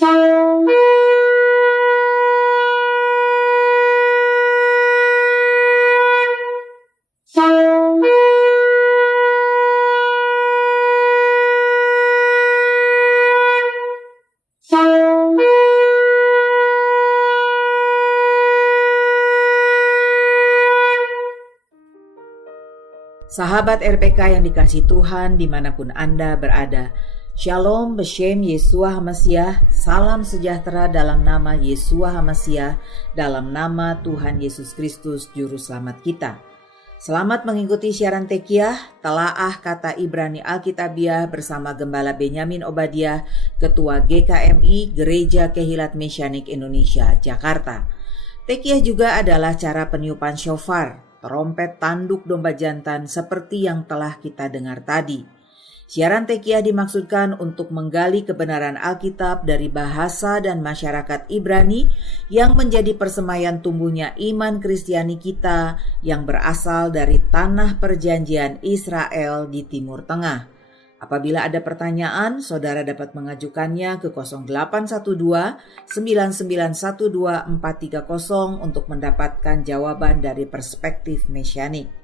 Sahabat RPK yang dikasihi Tuhan dimanapun Anda berada, Shalom Beshem Yeshua HaMashiach, salam sejahtera dalam nama Yeshua HaMashiach, dalam nama Tuhan Yesus Kristus Juru Selamat kita. Selamat mengikuti siaran Tekiah, Telaah Kata Ibrani Alkitabiah bersama Gembala Benyamin Obadiah, Ketua GKMI Gereja Kehilat Mesianik Indonesia, Jakarta. Tekiah juga adalah cara peniupan shofar, trompet tanduk domba jantan seperti yang telah kita dengar tadi. Siaran Tekiah dimaksudkan untuk menggali kebenaran Alkitab dari bahasa dan masyarakat Ibrani yang menjadi persemaian tumbuhnya iman Kristiani kita yang berasal dari tanah perjanjian Israel di Timur Tengah. Apabila ada pertanyaan, saudara dapat mengajukannya ke 0812-9912-430 untuk mendapatkan jawaban dari perspektif mesianik.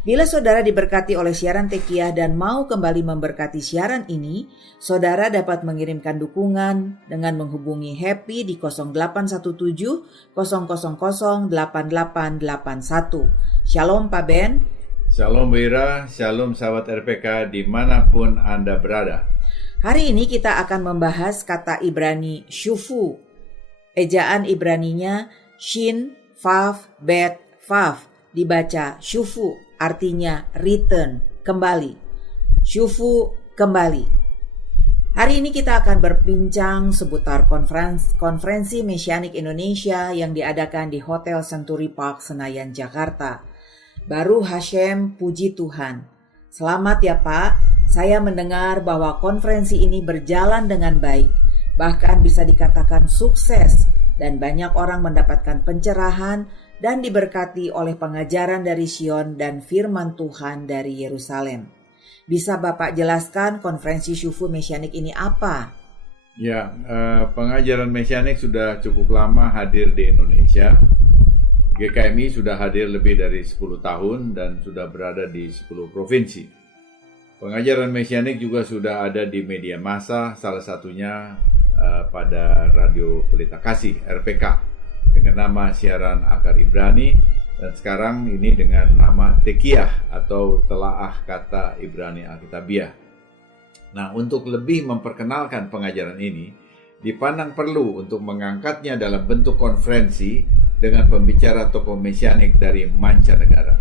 Bila saudara diberkati oleh siaran Tekiah dan mau kembali memberkati siaran ini, saudara dapat mengirimkan dukungan dengan menghubungi Happy di 0817 000 8881. Shalom Pak Ben. Shalom Wira, shalom sahabat RPK dimanapun Anda berada. Hari ini kita akan membahas kata Ibrani shufu. Ejaan Ibraninya shin, vav, bet, vav. Dibaca shufu, artinya return, kembali. Shufu, kembali. Hari ini kita akan berbincang seputar konferensi Mesianik Indonesia yang diadakan di Hotel Century Park, Senayan, Jakarta. Baru Hashem, puji Tuhan. Selamat ya Pak, saya mendengar bahwa konferensi ini berjalan dengan baik, bahkan bisa dikatakan sukses, dan banyak orang mendapatkan pencerahan dan diberkati oleh pengajaran dari Sion dan firman Tuhan dari Yerusalem. Bisa Bapak jelaskan konferensi Shufu Mesianik ini apa? Ya, pengajaran Mesianik sudah cukup lama hadir di Indonesia. GKMI sudah hadir lebih dari 10 tahun dan sudah berada di 10 provinsi. Pengajaran Mesianik juga sudah ada di media massa, salah satunya pada Radio Pelita Kasih, RPK, dengan nama siaran Akar Ibrani, dan sekarang ini dengan nama Tekiah atau Telaah Kata Ibrani Alkitabiah. Nah, untuk lebih memperkenalkan pengajaran ini, dipandang perlu untuk mengangkatnya dalam bentuk konferensi dengan pembicara tokoh mesianik dari mancanegara.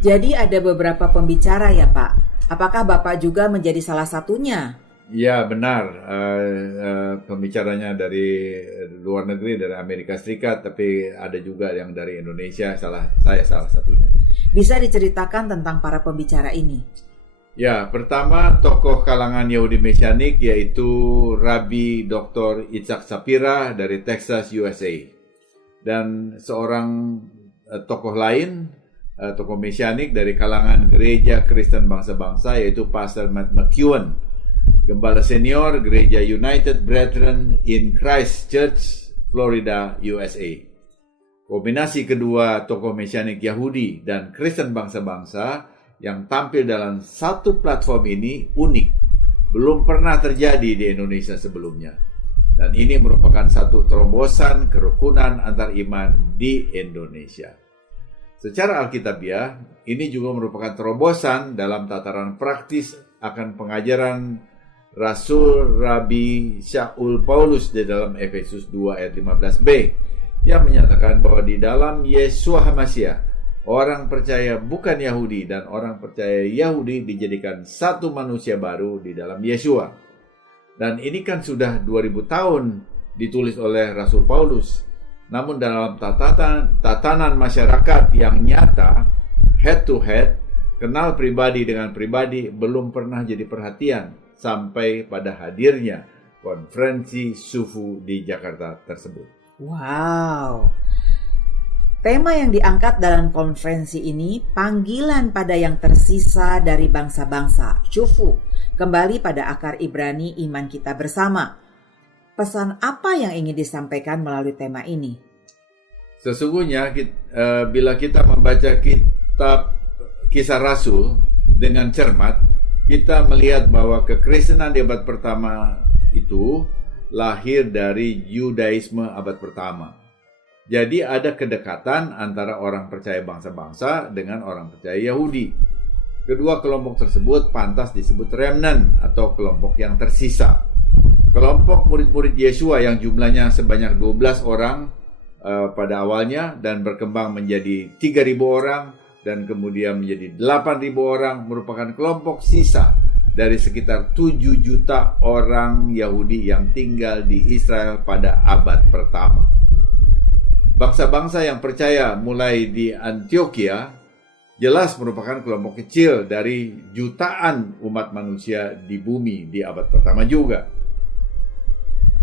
Jadi ada beberapa pembicara ya Pak? Apakah Bapak juga menjadi salah satunya? Ya benar, pembicaranya dari luar negeri, dari Amerika Serikat, tapi ada juga yang dari Indonesia, saya salah satunya. Bisa diceritakan tentang para pembicara ini? Ya, pertama tokoh kalangan Yahudi Mesianik yaitu Rabbi Dr. Itzhak Shapira dari Texas, USA. Dan seorang tokoh lain, tokoh Mesianik dari kalangan Gereja Kristen Bangsa-Bangsa yaitu Pastor Matt McEwen, Gembala Senior Gereja United Brethren in Christ Church, Florida, USA. Kombinasi kedua tokoh Mesianik Yahudi dan Kristen Bangsa-Bangsa yang tampil dalam satu platform ini unik, belum pernah terjadi di Indonesia sebelumnya. Dan ini merupakan satu terobosan kerukunan antar iman di Indonesia. Secara alkitabiah, ini juga merupakan terobosan dalam tataran praktis akan pengajaran Rasul Rabi Shaul Paulus di dalam Efesus 2 ayat 15b yang menyatakan bahwa di dalam Yeshua HaMashiach orang percaya bukan Yahudi dan orang percaya Yahudi dijadikan satu manusia baru di dalam Yeshua. Dan ini kan sudah 2000 tahun ditulis oleh Rasul Paulus. Namun dalam tatanan masyarakat yang nyata, head to head, kenal pribadi dengan pribadi belum pernah jadi perhatian sampai pada hadirnya konferensi Shufu di Jakarta tersebut. Wow. Tema yang diangkat dalam konferensi ini panggilan pada yang tersisa dari bangsa-bangsa, Shufu, kembali pada akar Ibrani iman kita bersama. Pesan apa yang ingin disampaikan melalui tema ini? Sesungguhnya bila kita membaca kitab Kisah Rasul dengan cermat, kita melihat bahwa kekristenan di abad pertama itu lahir dari Yudaisme abad pertama. Jadi ada kedekatan antara orang percaya bangsa-bangsa dengan orang percaya Yahudi. Kedua kelompok tersebut pantas disebut remnant atau kelompok yang tersisa. Kelompok murid-murid Yesua yang jumlahnya sebanyak 12 orang pada awalnya dan berkembang menjadi 3.000 orang dan kemudian menjadi 8.000 orang merupakan kelompok sisa dari sekitar 7 juta orang Yahudi yang tinggal di Israel pada abad pertama. Bangsa-bangsa yang percaya mulai di Antioquia jelas merupakan kelompok kecil dari jutaan umat manusia di bumi di abad pertama juga.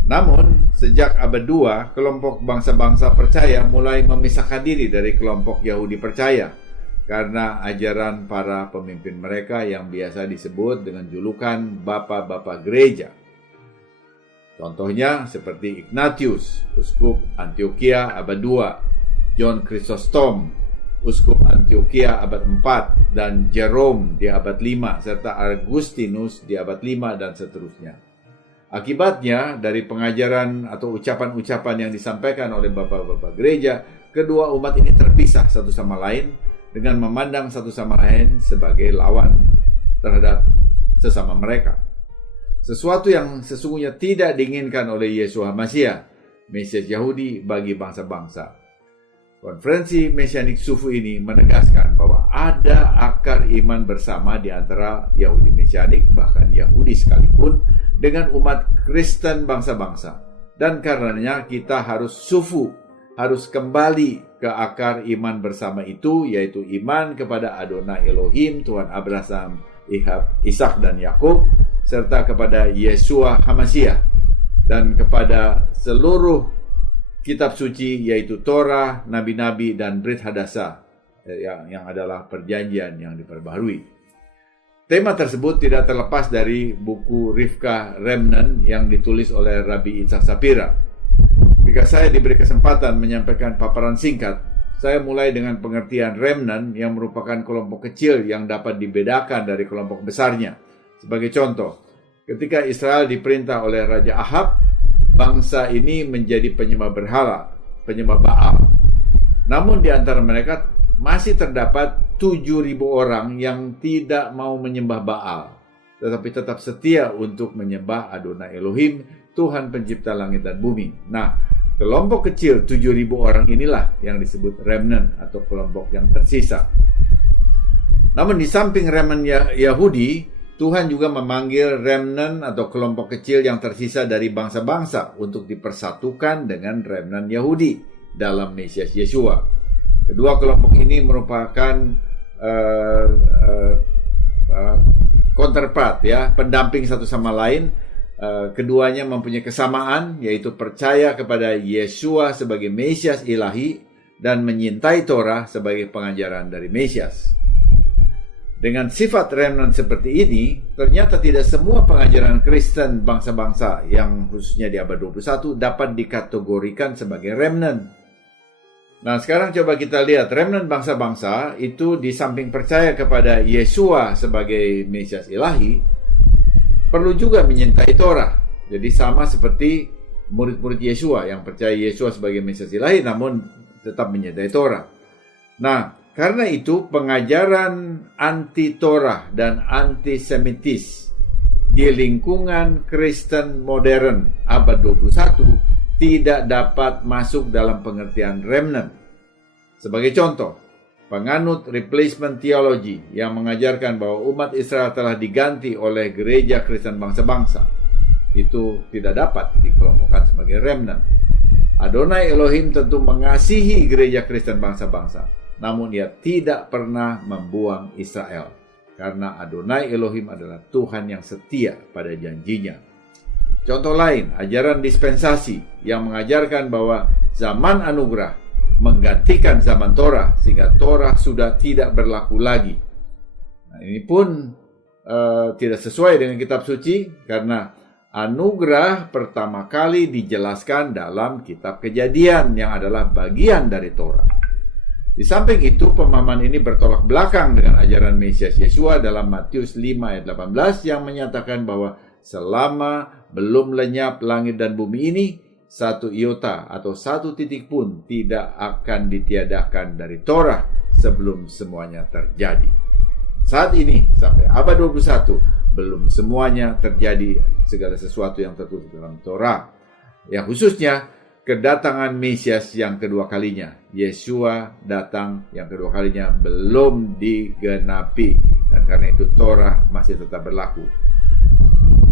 Namun, sejak abad 2, kelompok bangsa-bangsa percaya mulai memisahkan diri dari kelompok Yahudi percaya karena ajaran para pemimpin mereka yang biasa disebut dengan julukan Bapak-Bapak Gereja. Contohnya seperti Ignatius, Uskup Antioquia abad 2, John Chrysostom, Uskup Antioquia abad 4, dan Jerome di abad 5, serta Augustinus di abad 5, dan seterusnya. Akibatnya, dari pengajaran atau ucapan-ucapan yang disampaikan oleh bapak-bapak gereja, kedua umat ini terpisah satu sama lain dengan memandang satu sama lain sebagai lawan terhadap sesama mereka. Sesuatu yang sesungguhnya tidak diinginkan oleh Yeshua Masiah, Mesias Yahudi bagi bangsa-bangsa. Konferensi Mesianik Sufu ini menegaskan bahwa ada akar iman bersama di antara Yahudi Mesianik, bahkan Yahudi sekalipun, dengan umat Kristen bangsa-bangsa. Dan karenanya kita harus sufu, harus kembali ke akar iman bersama itu, yaitu iman kepada Adonai Elohim, Tuhan Abraham, Ishak dan Yakub, serta kepada Yeshua HaMashiach, dan kepada seluruh kitab suci, yaitu Torah, Nabi-Nabi, dan Brit Hadasah, yang adalah perjanjian yang diperbaharui. Tema tersebut tidak terlepas dari buku Rivka Remnant yang ditulis oleh Rabbi Itzhak Shapira. Jika saya diberi kesempatan menyampaikan paparan singkat, saya mulai dengan pengertian remnant yang merupakan kelompok kecil yang dapat dibedakan dari kelompok besarnya. Sebagai contoh, ketika Israel diperintah oleh Raja Ahab, bangsa ini menjadi penyembah berhala, penyembah Baal. Namun di antara mereka masih terdapat 7.000 orang yang tidak mau menyembah Baal, tetapi tetap setia untuk menyembah Adonai Elohim, Tuhan pencipta langit dan bumi. Nah, kelompok kecil 7.000 orang inilah yang disebut remnant atau kelompok yang tersisa. Namun di samping remnant Yahudi, Tuhan juga memanggil remnant atau kelompok kecil yang tersisa dari bangsa-bangsa untuk dipersatukan dengan remnant Yahudi dalam Mesias Yeshua. Kedua kelompok ini merupakan counterpart, ya, pendamping satu sama lain. Keduanya mempunyai kesamaan, yaitu percaya kepada Yeshua sebagai Mesias ilahi dan menyintai Torah sebagai pengajaran dari Mesias. Dengan sifat remnant seperti ini, ternyata tidak semua pengajaran Kristen bangsa-bangsa yang khususnya di abad 21 dapat dikategorikan sebagai remnant. Nah, sekarang coba kita lihat, remnant bangsa-bangsa itu di samping percaya kepada Yeshua sebagai Mesias ilahi, perlu juga menyintai Torah. Jadi sama seperti murid-murid Yeshua yang percaya Yeshua sebagai Mesias ilahi namun tetap menyintai Torah. Nah, karena itu pengajaran anti-Torah dan antisemitis di lingkungan Kristen modern abad 21 tidak dapat masuk dalam pengertian remnant. Sebagai contoh, penganut replacement theology yang mengajarkan bahwa umat Israel telah diganti oleh gereja Kristen bangsa-bangsa itu tidak dapat dikelompokkan sebagai remnant. Adonai Elohim tentu mengasihi gereja Kristen bangsa-bangsa, namun ia tidak pernah membuang Israel karena Adonai Elohim adalah Tuhan yang setia pada janjinya. Contoh lain, ajaran dispensasi yang mengajarkan bahwa zaman anugerah menggantikan zaman Torah sehingga Torah sudah tidak berlaku lagi. Nah, ini pun tidak sesuai dengan kitab suci karena Anugerah pertama kali dijelaskan dalam kitab Kejadian yang adalah bagian dari Torah. Di samping itu, pemahaman ini bertolak belakang dengan ajaran Mesias Yeshua dalam Matius 5 ayat 18 yang menyatakan bahwa selama belum lenyap langit dan bumi ini, satu iota atau satu titik pun tidak akan ditiadakan dari Torah sebelum semuanya terjadi. Saat ini, sampai abad 21, belum semuanya terjadi segala sesuatu yang tertulis dalam Torah. Yang khususnya, kedatangan Mesias yang kedua kalinya, Yeshua datang yang kedua kalinya, belum digenapi. Dan karena itu Torah masih tetap berlaku.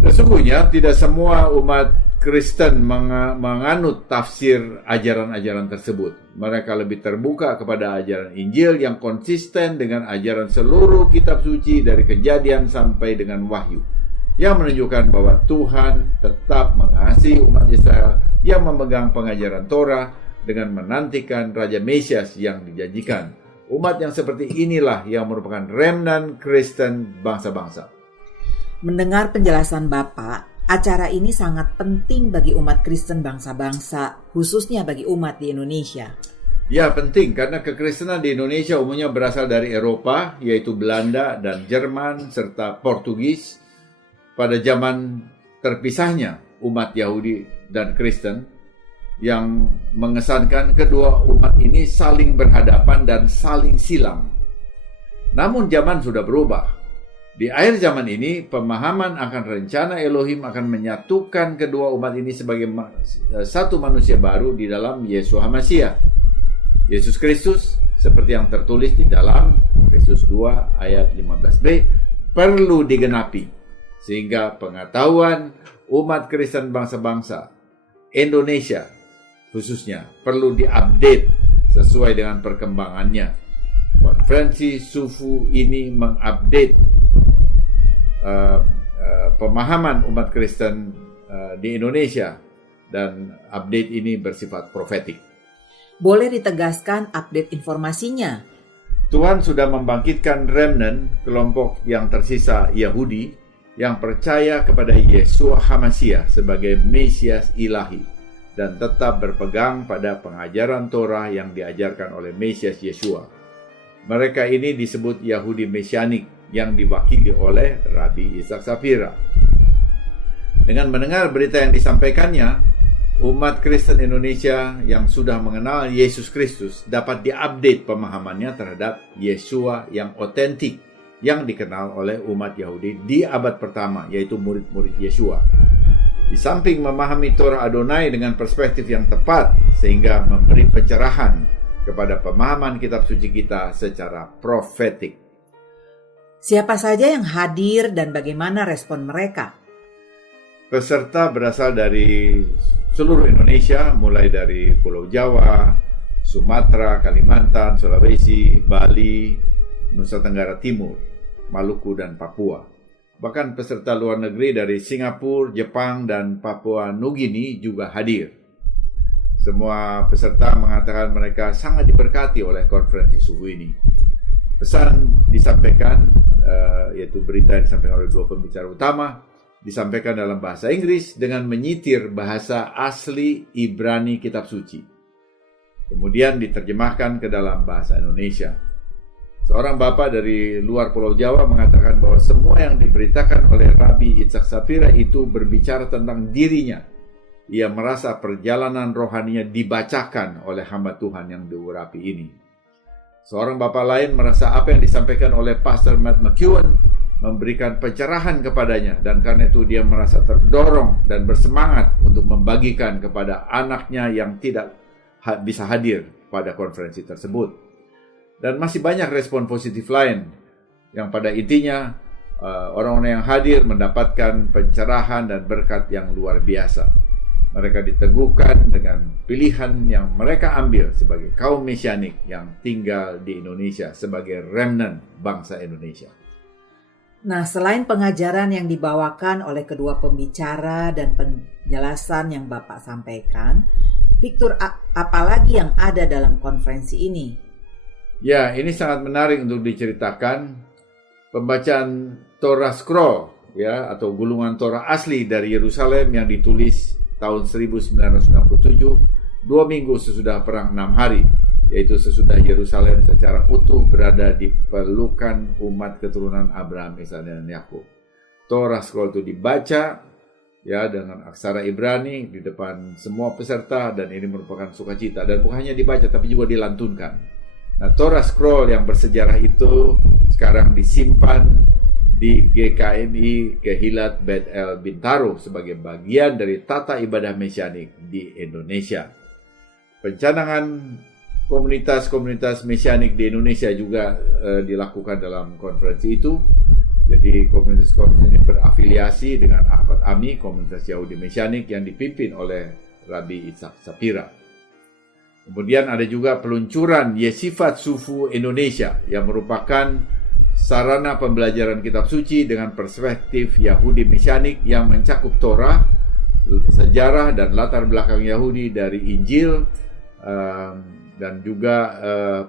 Sesungguhnya tidak semua umat Kristen menganut tafsir ajaran-ajaran tersebut. Mereka lebih terbuka kepada ajaran Injil yang konsisten dengan ajaran seluruh kitab suci dari Kejadian sampai dengan Wahyu, yang menunjukkan bahwa Tuhan tetap mengasihi umat Israel yang memegang pengajaran Torah dengan menantikan Raja Mesias yang dijanjikan. Umat yang seperti inilah yang merupakan remnant Kristen bangsa-bangsa. Mendengar penjelasan Bapak, acara ini sangat penting bagi umat Kristen bangsa-bangsa, khususnya bagi umat di Indonesia. Ya, penting karena kekristenan di Indonesia umumnya berasal dari Eropa, yaitu Belanda dan Jerman serta Portugis. Pada zaman terpisahnya umat Yahudi dan Kristen, yang mengesankan kedua umat ini saling berhadapan dan saling silang. Namun zaman sudah berubah. Di akhir zaman ini, pemahaman akan rencana Elohim akan menyatukan kedua umat ini sebagai satu manusia baru di dalam Yeshua HaMashiach. Yesus Kristus, seperti yang tertulis di dalam Efesus 2 ayat 15b, perlu digenapi, sehingga pengetahuan umat Kristen bangsa-bangsa Indonesia khususnya perlu diupdate sesuai dengan perkembangannya. Konferensi Sufu ini mengupdate pemahaman umat Kristen di Indonesia, dan update ini bersifat profetik. Boleh ditegaskan update informasinya? Tuhan sudah membangkitkan remnant, kelompok yang tersisa Yahudi yang percaya kepada Yeshua HaMashiach sebagai Mesias ilahi dan tetap berpegang pada pengajaran Torah yang diajarkan oleh Mesias Yeshua. Mereka ini disebut Yahudi Mesianik yang diwakili oleh Rabbi Yitzhak Shapira. Dengan mendengar berita yang disampaikannya, umat Kristen Indonesia yang sudah mengenal Yesus Kristus dapat diupdate pemahamannya terhadap Yeshua yang otentik yang dikenal oleh umat Yahudi di abad pertama, yaitu murid-murid Yeshua. Di samping memahami Torah Adonai dengan perspektif yang tepat, sehingga memberi pencerahan kepada pemahaman kitab suci kita secara profetik. Siapa saja yang hadir dan bagaimana respon mereka? Peserta berasal dari seluruh Indonesia, mulai dari Pulau Jawa, Sumatera, Kalimantan, Sulawesi, Bali, Nusa Tenggara Timur, Maluku, dan Papua. Bahkan peserta luar negeri dari Singapura, Jepang, dan Papua Nugini juga hadir. Semua peserta mengatakan mereka sangat diberkati oleh konferensi subuh ini. Pesan disampaikan, yaitu berita yang disampaikan oleh dua pembicara utama, disampaikan dalam bahasa Inggris dengan menyitir bahasa asli Ibrani kitab suci. Kemudian diterjemahkan ke dalam bahasa Indonesia. Seorang bapak dari luar Pulau Jawa mengatakan bahwa semua yang diberitakan oleh Rabbi Yitzhak Shapira itu berbicara tentang dirinya. Ia merasa perjalanan rohaninya dibacakan oleh hamba Tuhan yang diurapi ini. Seorang bapak lain merasa apa yang disampaikan oleh Pastor Matt McEwen memberikan pencerahan kepadanya, dan karena itu dia merasa terdorong dan bersemangat untuk membagikan kepada anaknya yang tidak bisa hadir pada konferensi tersebut. Dan masih banyak respon positif lain yang pada intinya orang-orang yang hadir mendapatkan pencerahan dan berkat yang luar biasa. Mereka diteguhkan dengan pilihan yang mereka ambil sebagai kaum mesianik yang tinggal di Indonesia, sebagai remnant bangsa Indonesia. Nah, selain pengajaran yang dibawakan oleh kedua pembicara dan penjelasan yang Bapak sampaikan, fitur apalagi yang ada dalam konferensi ini? Ya, ini sangat menarik untuk diceritakan. Pembacaan Torah Scroll ya, atau gulungan Torah asli dari Yerusalem yang ditulis tahun 1967, 2 minggu sesudah perang 6 hari, yaitu sesudah Yerusalem secara utuh berada di pelukan umat keturunan Abraham, Ishak dan Yakub. Torah Scroll itu dibaca ya dengan aksara Ibrani di depan semua peserta, dan ini merupakan sukacita, dan bukan hanya dibaca tapi juga dilantunkan. Nah, Torah Scroll yang bersejarah itu sekarang disimpan di GKMI Kehilat Bet El Bintaro sebagai bagian dari tata ibadah mesianik di Indonesia. Pencanangan komunitas-komunitas mesianik di Indonesia juga dilakukan dalam konferensi itu. Jadi komunitas-komunitas ini berafiliasi dengan Ahmad Ami, komunitas Yahudi Mesianik yang dipimpin oleh Rabbi Itzhak Shapira. Kemudian ada juga peluncuran Yeshivot Sufu Indonesia yang merupakan sarana pembelajaran kitab suci dengan perspektif Yahudi Mesianik yang mencakup Torah, sejarah dan latar belakang Yahudi dari Injil, dan juga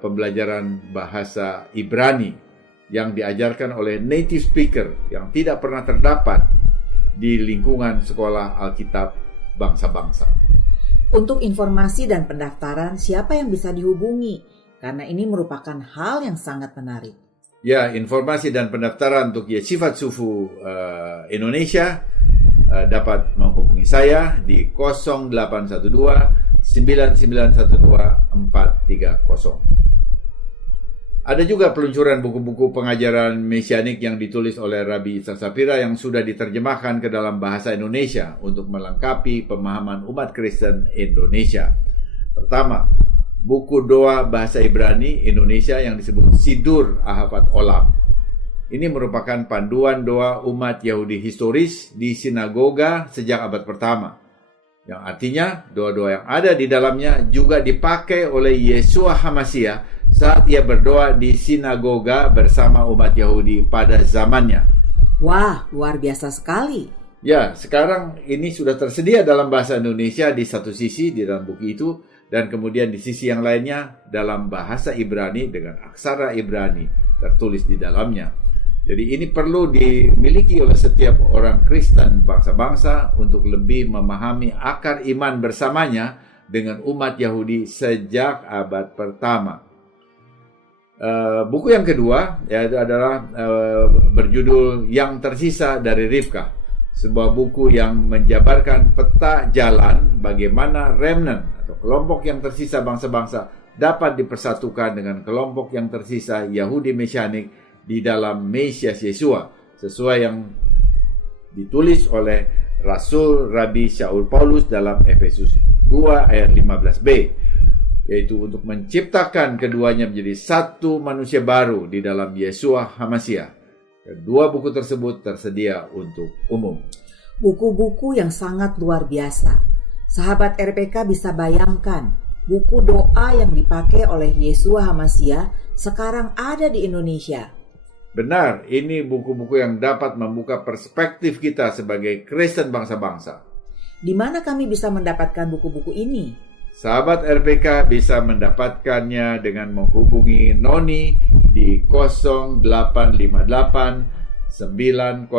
pembelajaran bahasa Ibrani yang diajarkan oleh native speaker yang tidak pernah terdapat di lingkungan sekolah Alkitab bangsa-bangsa. Untuk informasi dan pendaftaran, siapa yang bisa dihubungi? Karena ini merupakan hal yang sangat menarik. Ya, informasi dan pendaftaran untuk Yeshivot Sufu Indonesia dapat menghubungi saya di 0812 9912 430. Ada juga peluncuran buku-buku pengajaran mesianik yang ditulis oleh Rabbi Itzhak Shapira yang sudah diterjemahkan ke dalam bahasa Indonesia untuk melengkapi pemahaman umat Kristen Indonesia. Pertama, buku doa bahasa Ibrani Indonesia yang disebut Sidur Ahavat Olam. Ini merupakan panduan doa umat Yahudi historis di sinagoga sejak abad pertama, yang artinya doa-doa yang ada di dalamnya juga dipakai oleh Yeshua HaMashiach saat ia berdoa di sinagoga bersama umat Yahudi pada zamannya. Wah, luar biasa sekali. Ya, sekarang ini sudah tersedia dalam bahasa Indonesia di satu sisi di dalam buku itu, dan kemudian di sisi yang lainnya dalam bahasa Ibrani dengan aksara Ibrani tertulis di dalamnya. Jadi ini perlu dimiliki oleh setiap orang Kristen bangsa-bangsa untuk lebih memahami akar iman bersamanya dengan umat Yahudi sejak abad pertama. Buku yang kedua yaitu adalah berjudul Yang Tersisa dari Rivka, sebuah buku yang menjabarkan peta jalan bagaimana remnant atau kelompok yang tersisa bangsa-bangsa dapat dipersatukan dengan kelompok yang tersisa Yahudi Mesianik di dalam Mesias Yeshua, sesuai yang ditulis oleh Rasul Rabbi Shaul Paulus dalam Efesus 2 ayat 15b, yaitu untuk menciptakan keduanya menjadi satu manusia baru di dalam Yeshua HaMashiach. Kedua buku tersebut tersedia untuk umum. Buku-buku yang sangat luar biasa. Sahabat RPK bisa bayangkan, buku doa yang dipakai oleh Yeshua HaMashiach sekarang ada di Indonesia. Benar, ini buku-buku yang dapat membuka perspektif kita sebagai Kristen bangsa-bangsa. Di mana kami bisa mendapatkan buku-buku ini? Sahabat RPK bisa mendapatkannya dengan menghubungi Noni di 0858 9006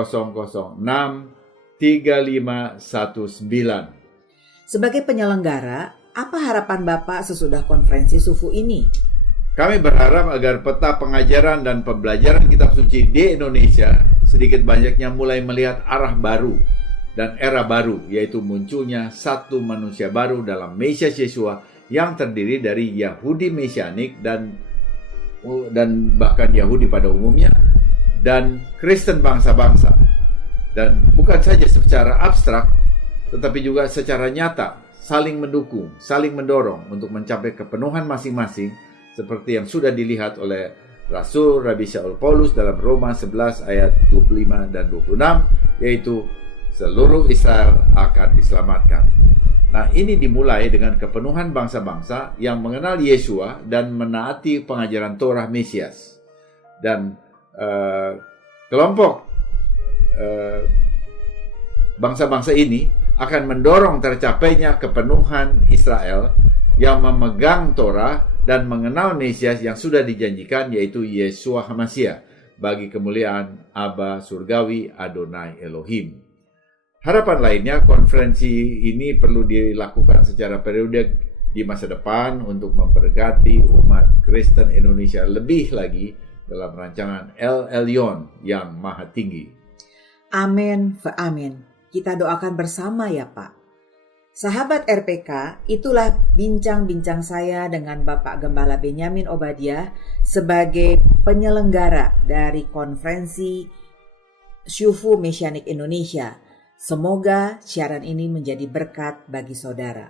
3519. Sebagai penyelenggara, apa harapan Bapak sesudah konferensi sufu ini? Kami berharap agar peta pengajaran dan pembelajaran kitab suci di Indonesia sedikit banyaknya mulai melihat arah baru dan era baru, yaitu munculnya satu manusia baru dalam Mesias Yeshua yang terdiri dari Yahudi Mesianik dan bahkan Yahudi pada umumnya dan Kristen bangsa-bangsa. Dan bukan saja secara abstrak, tetapi juga secara nyata, saling mendukung, saling mendorong untuk mencapai kepenuhan masing-masing, seperti yang sudah dilihat oleh Rasul Rabbi Shaul Paulus dalam Roma 11 ayat 25 dan 26, yaitu seluruh Israel akan diselamatkan. Nah, ini dimulai dengan kepenuhan bangsa-bangsa yang mengenal Yeshua dan menaati pengajaran Torah Mesias. Dan kelompok bangsa-bangsa ini akan mendorong tercapainya kepenuhan Israel yang memegang Torah dan mengenal Mesias yang sudah dijanjikan, yaitu Yeshua HaMashiach. bagi kemuliaan Aba Surgawi Adonai Elohim. Harapan lainnya, konferensi ini perlu dilakukan secara periodik di masa depan untuk memberkati umat Kristen Indonesia lebih lagi dalam rancangan El Elyon yang maha tinggi. Amin, amin. Kita doakan bersama ya Pak. Sahabat RPK, itulah bincang-bincang saya dengan Bapak Gembala Benyamin Obadiah sebagai penyelenggara dari konferensi Syufu Mesianik Indonesia. Semoga siaran ini menjadi berkat bagi saudara.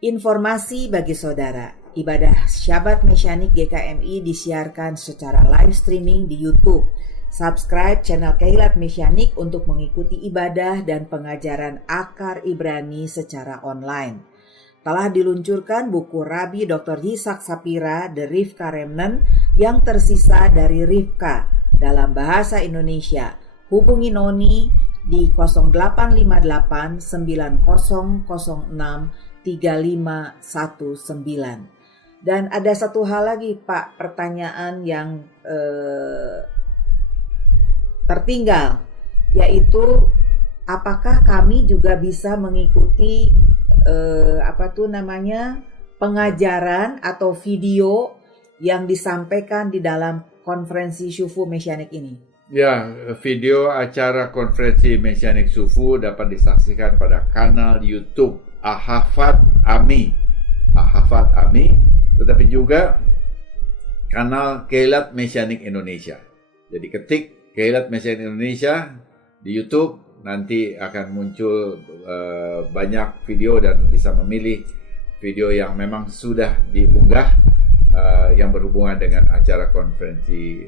Informasi bagi saudara, ibadah Syabat Mesianik GKMI disiarkan secara live streaming di YouTube. Subscribe channel Kehilat Mesianik untuk mengikuti ibadah dan pengajaran akar Ibrani secara online. Telah diluncurkan buku Rabi Dr. Yitzhak Sapira, The Rivka Remnant, yang tersisa dari Rivka dalam bahasa Indonesia. Hubungi Noni di 0858 9006 3519. Dan ada satu hal lagi Pak, pertanyaan yang tertinggal, yaitu apakah kami juga bisa mengikuti pengajaran atau video yang disampaikan di dalam konferensi Syufu Mesianik ini? Ya, video acara konferensi Mesianik Syufu dapat disaksikan pada kanal YouTube Ahafat Ami, tetapi juga kanal Kehilat Mesianik Indonesia. Jadi ketik Kehilat Mesianik Indonesia di YouTube, nanti akan muncul banyak video dan bisa memilih video yang memang sudah diunggah yang berhubungan dengan acara konferensi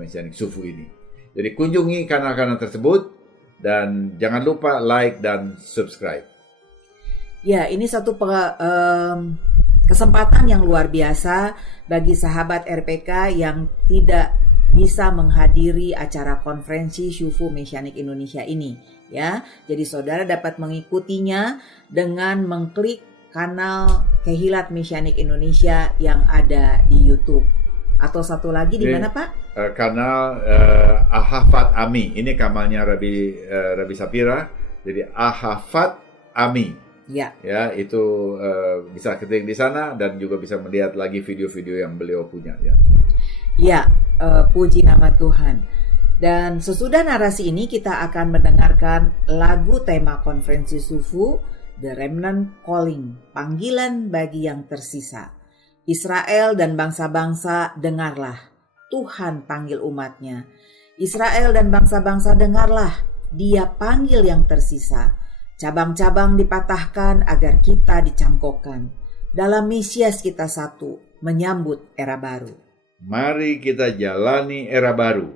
Mesianik Syufu ini. Jadi kunjungi kanal-kanal tersebut dan jangan lupa like dan subscribe. Ya, ini satu kesempatan yang luar biasa bagi sahabat RPK yang tidak bisa menghadiri acara konferensi Syufu Mesianik Indonesia ini, ya. Jadi saudara dapat mengikutinya dengan mengklik kanal Kehilat Mesianik Indonesia yang ada di YouTube. Atau satu lagi di mana Pak? Kanal Ahafat Ami. Ini kanalnya Rabi Sapira. Jadi Ahafat Ami. Ya. Ya, itu bisa ketik di sana dan juga bisa melihat lagi video-video yang beliau punya, ya. Ya, puji nama Tuhan. Dan sesudah narasi ini kita akan mendengarkan lagu tema konferensi Syufu, The Remnant Calling, panggilan bagi yang tersisa. Israel dan bangsa-bangsa, dengarlah, Tuhan panggil umatnya. Israel dan bangsa-bangsa, dengarlah, Dia panggil yang tersisa. Cabang-cabang dipatahkan agar kita dicangkokkan. Dalam Mesias kita satu, menyambut era baru. Mari kita jalani era baru.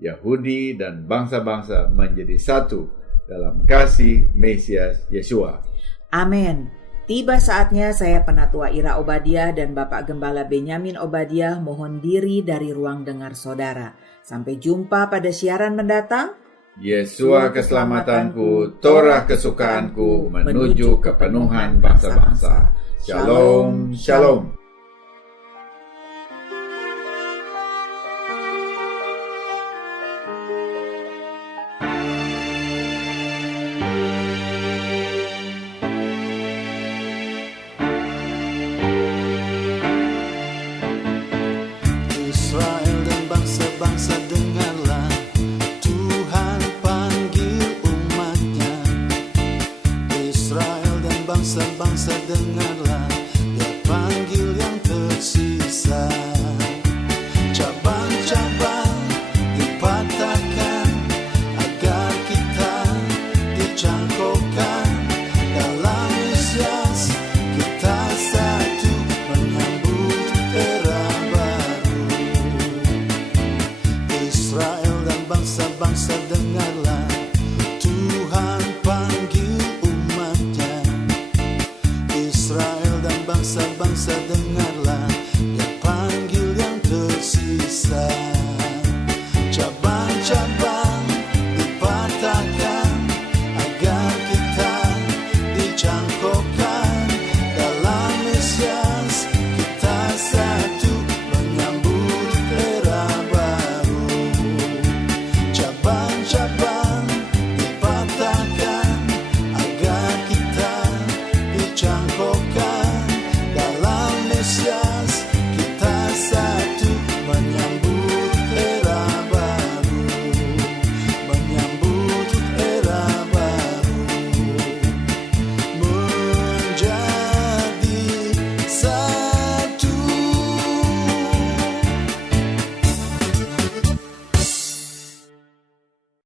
Yahudi dan bangsa-bangsa menjadi satu dalam kasih Mesias Yesua. Amin. Tiba saatnya saya Penatua Ira Obadiah dan Bapak Gembala Benyamin Obadiah mohon diri dari ruang dengar saudara. Sampai jumpa pada siaran mendatang. Yesua keselamatanku, Torah kesukaanku, menuju kepenuhan bangsa-bangsa. Shalom, shalom. Bangsa-bangsa dengarlah, Dia panggil yang tersisa. Cabang-cabang dipatahkan agar kita dicangkokkan. Dalam Mesias kita satu, menyambut era baru. Israel dan bangsa-bangsa dengarlah, Tuhan panggil umatnya. Israel dan bangsa-bangsa dengarlah,